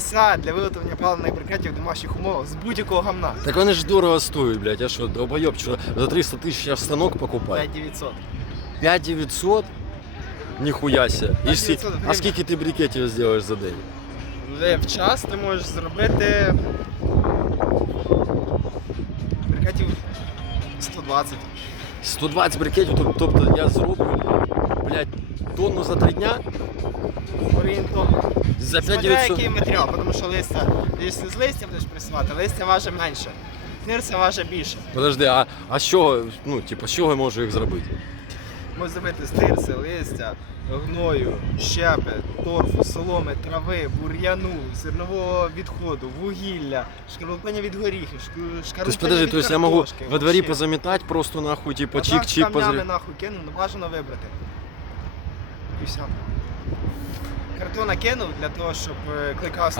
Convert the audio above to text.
спреса для виготовлення паливних брикетів в домашніх умовах з будь-якого гамна. Так вони ж дорого стоять, блядь. Я що, долбойоб, що за 300 тисяч я станок покупаю? 5900. 5900? Ніхуя ся. І 5900 сі- гривень. А скільки ти брикетів зробиш за день? Вже в час ти можеш зробити брикетів 120. 120 брикетів, тоб- тобто я зроблю, блядь, тонну за три дня Орієнтовно. за Смотря 5900. який матеріал, тому що листя, якщо з листя будеш пресувати, листя важить менше. Книрця важить більше. Подожди, а, а з чого, ну, типу, з чого я можу їх зробити? Можна зробити з тирси, листя, гною, щепи, торфу, соломи, трави, бур'яну, зернового відходу, вугілля, шкарлупання від горіхів, шк- шкарлупання Тобто, подожди, від то я можу картошки, во дворі вообще. позамітати просто нахуй, типу, А так чик-чик камнями поза... нахуй кину, ну бажано вибрати. І все. Картона кинув для того, щоб е, кликав